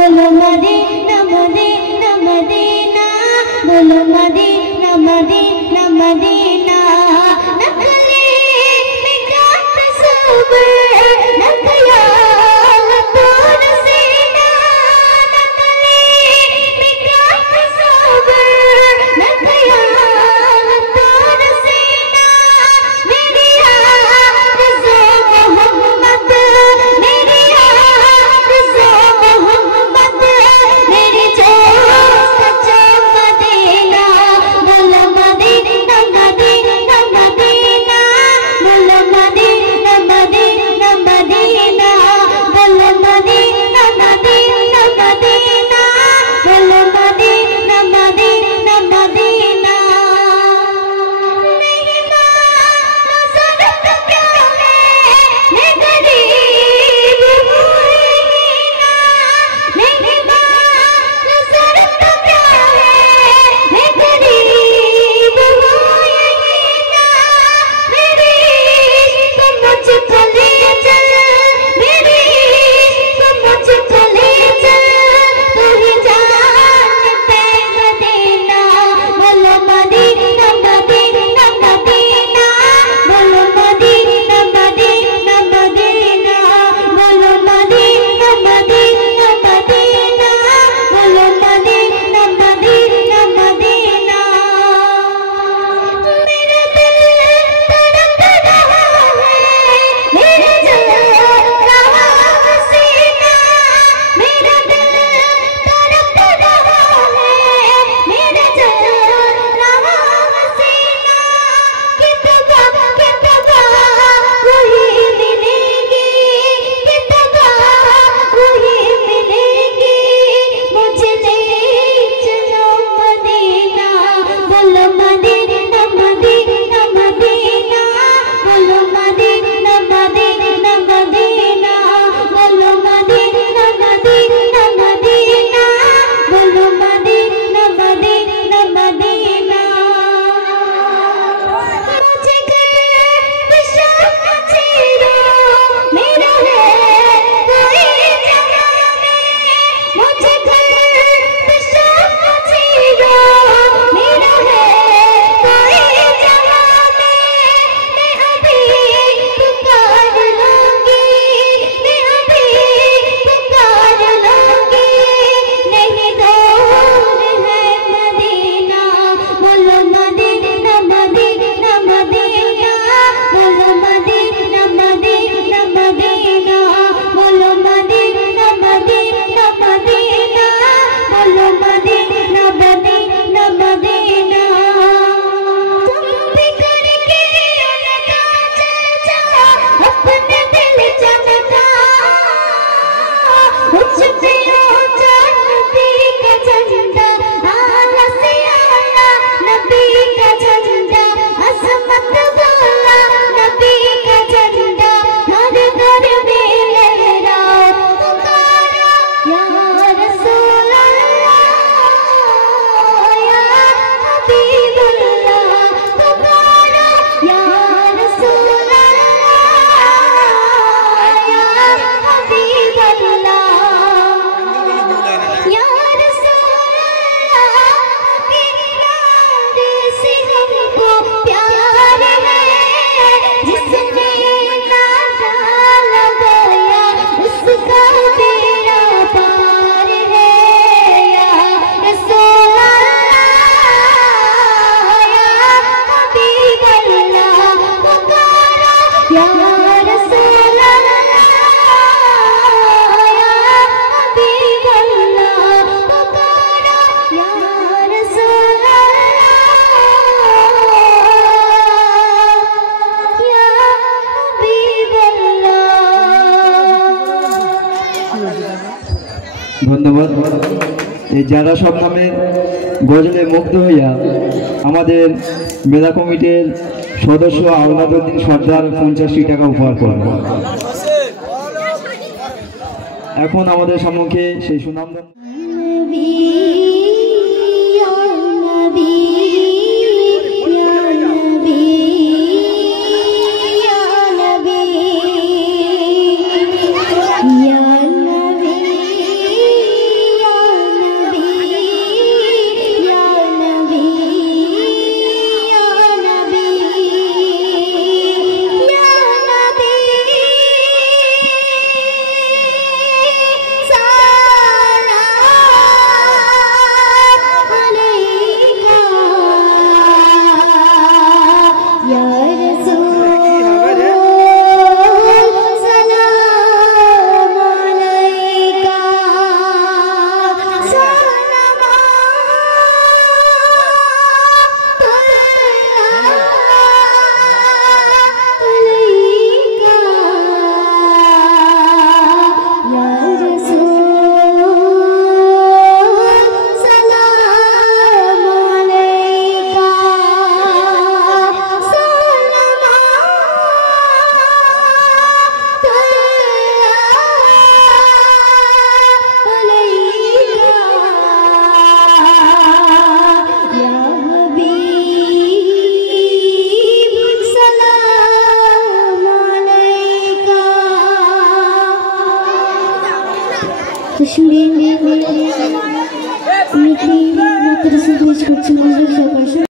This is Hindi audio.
बोलो मदीना मदीना मदीना बोलो मदीना मदीना मदीना नखले में काट सब्र नखया तोर सीना नखले में काट सब्र नखया तोर सीना मेरी आरज़ू मोहम्मद मेरी आरज़ू मोहम्मद मेरी सच्चा मदीना बोलो मदीना मदीना मदीना बोलो मदीना मदीना मदीना बोलो मदीना मदीना मदीना बोलो मदीना मदीना मदीना नहीं माँ ज़रूरत क्या है मैं गरीब हूँ ही ना नहीं माँ ज़रूरत क्या है मैं गरीब हूँ ही ना मेरी मुझको ले चल मेरी मुझको ले चल तू ही जानते मदीना बोलो मदीना मदीना मदीना बोलो मदीना मदीना मदीना बोलो मदीना मदीना मदीना बोलो मदीना मदीना मदीना मेरा दिल तड़प रहा है मेरा जल रहा हसीना मेरा दिल तड़प रहा है मेरा जल रहा हसीना कितना वही मिलेगी कितना वही मिलेगी मुझे ले चलो मदीना बोलो मदीना मदीना मदीना बोलो मदीना मदीना मदीना बोलो मदीना मदीना मदीना बोलो मदीना मदीना मदीना मुझे गर्द शाम चीरो मेरा है कोई जहाँ में मुझे गर्द शाम चीरो मेरा है कोई जहाँ में मैं अभी पुकार लूँगी मैं अभी पुकार लूँगी नहीं दूर है मदीना बोलो मदीना मदीना मदीना बोलो मदीना मदीना मदीना बोलो मदीना मदीना मदीना बोलो मदीना मदीना मदीना तुम भी करके उनका चर्चा अपने दिल चमका कुछ भी हो जानती का झंडा आला से आला नबी का झंडा अजमत वाला नबी का झंडा घर घर में लहराओ पुकारा या रसूल अल्लाह या हबीब अल्लाह पुकारा या रसूल अल्लाह या हबीब अल्लाह या रसूल अल्लाह के नारे से हमको प्यार है जिसने नारा लगाया उसका बेड़ा पार है या रसूल अल्लाह या हबीब अल्लाह पुकारा या रसूल अल्लाह या हबीब अल्लाह पुकारा या रसूल अल्लाह या हबीब अल्लाह ধন্যবাদ। এই যারা সব নামের গজলে মুগ্ধ হইয়া আমাদের মেলা কমিটির সদস্য আওলাদউদ্দিন সর্দার 50টি টাকা উপহার করবেন। এখন আমাদের সম্মুখে সেই সুনামধন্য তো শুনে আমি কি নাতের সাথে করছি